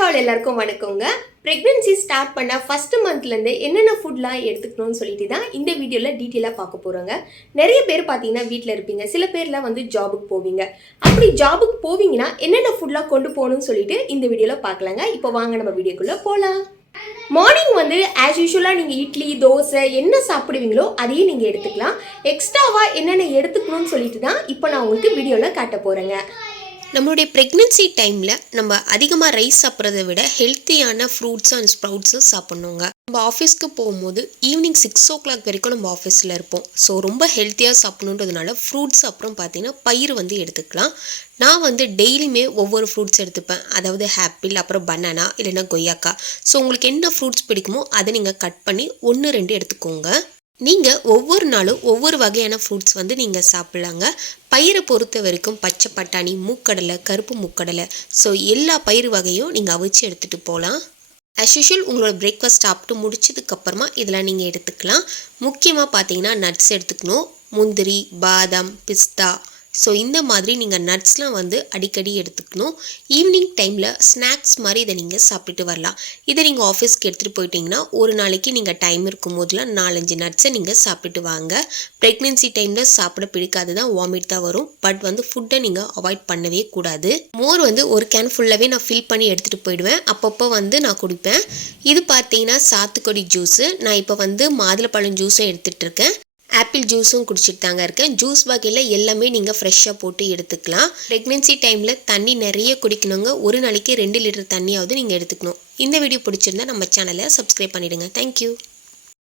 Hall எல்லாருக்கும் வணக்கங்க. Pregnancy start பண்ண ஃபஸ்ட்டு மந்த்லேருந்து என்னென்ன ஃபுட்லாம் எடுத்துக்கணும்னு சொல்லிட்டு தான் இந்த வீடியோவில் டீட்டெயிலாக பார்க்க போகிறோங்க நிறைய பேர் பார்த்தீங்கன்னா வீட்டில் இருப்பீங்க. சில பேர்லாம் வந்து ஜாபுக்கு போவீங்க. அப்படி ஜாபுக்கு போவீங்கன்னா என்னென்ன ஃபுட்லாம் கொண்டு போகணும்னு சொல்லிட்டு இந்த வீடியோவில் பார்க்கலாங்க. இப்போ வாங்க நம்ம வீடியோக்குள்ளே போகலாம் மார்னிங் வந்து ஆஸ் யூஷுவலாக நீங்கள் இட்லி தோசை என்ன சாப்பிடுவீங்களோ அதையே நீங்கள் எடுத்துக்கலாம். எக்ஸ்ட்ராவாக என்னென்ன எடுத்துக்கணும்னு சொல்லிட்டு தான் இப்போ நான் உங்களுக்கு வீடியோவில் காட்ட போகிறேங்க நம்மளுடைய ப்ரெக்னென்சி டைமில் நம்ம அதிகமாக ரைஸ் சாப்பிட்றத விட ஹெல்த்தியான ஃப்ரூட்ஸ் அண்ட் ஸ்ப்ரவுட்ஸும் சாப்பிட்ணுங்க. நம்ம ஆஃபீஸ்க்கு போகும்போது ஈவினிங் சிக்ஸ் ஓ கிளாக் வரைக்கும் நம்ம ஆஃபீஸில் இருப்போம். ஸோ ரொம்ப ஹெல்த்தியாக சாப்பிட்ணுன்றதுனால ஃப்ரூட்ஸ் அப்புறம் பார்த்தீங்கன்னா பயிர் வந்து எடுத்துக்கலாம். நான் வந்து டெய்லியுமே ஒவ்வொரு ஃப்ரூட்ஸ் எடுத்துப்பேன். அதாவது ஆப்பிள் அப்புறம் பனானா இல்லைன்னா கொய்யாக்கா ஸோ உங்களுக்கு என்ன ஃப்ரூட்ஸ் பிடிக்குமோ அதை நீங்கள் கட் பண்ணி ஒன்று ரெண்டு எடுத்துக்கோங்க. நீங்கள் ஒவ்வொரு நாளும் ஒவ்வொரு வகையான ஃப்ரூட்ஸ் வந்து நீங்கள் சாப்பிட்லாங்க. பயிரை பொறுத்த வரைக்கும் பச்சை பட்டாணி மூக்கடலை கருப்பு மூக்கடலை. ஸோ எல்லா பயிர் வகையும் நீங்கள் அவிச்சு எடுத்துகிட்டு போகலாம் அஸ் யூஷுவல் உங்களோட பிரேக்ஃபாஸ்ட் சாப்பிட்டு முடிச்சதுக்கப்புறமா இதெல்லாம் நீங்கள் எடுத்துக்கலாம். முக்கியமாக பார்த்தீங்கன்னா நட்ஸ் எடுத்துக்கணும். முந்திரி பாதாம் பிஸ்தா ஸோ இந்த மாதிரி நீங்கள் நட்ஸ்லாம் வந்து அடிக்கடி எடுத்துக்கணும். ஈவினிங் டைமில் ஸ்நாக்ஸ் மாதிரி இதை நீங்கள் சாப்பிட்டுட்டு வரலாம். இதை நீங்கள் ஆஃபீஸ்க்கு எடுத்துகிட்டு போயிட்டீங்கன்னா ஒரு நாளைக்கு நீங்கள் டைம் இருக்கும் போதெலாம் நாலஞ்சு நட்ஸை நீங்கள் சாப்பிட்டுட்டு வாங்க. ப்ரெக்னென்சி டைமில் சாப்பிட பிடிக்காது தான் வாமிட் தான் வரும். பட் வந்து ஃபுட்டை நீங்கள் அவாய்ட் பண்ணவே கூடாது. மோர் வந்து ஒரு கேன் ஃபுல்லாகவே நான் ஃபில் பண்ணி எடுத்துகிட்டு போயிடுவேன். அப்பப்போ வந்து நான் குடிப்பேன். இது பார்த்தீங்கன்னா சாத்துக்குடி ஜூஸு நான் இப்போ வந்து மாதுளப்பழம் ஜூஸும் எடுத்துகிட்டு இருக்கேன். ஆப்பிள் ஜூஸும் குடிச்சிட்டு தாங்க இருக்கேன். ஜூஸ் வகையில் எல்லாமே நீங்கள் ஃப்ரெஷ்ஷாக போட்டு எடுத்துக்கலாம். ப்ரெக்னென்சி டைமில் தண்ணி நிறைய குடிக்கணுங்க. ஒரு நாளைக்கு ரெண்டு லிட்டர் தண்ணியாவது நீங்கள் எடுத்துக்கணும். இந்த வீடியோ பிடிச்சிருந்தா நம்ம சேனலை சப்ஸ்கிரைப் பண்ணிவிடுங்க தேங்க்யூ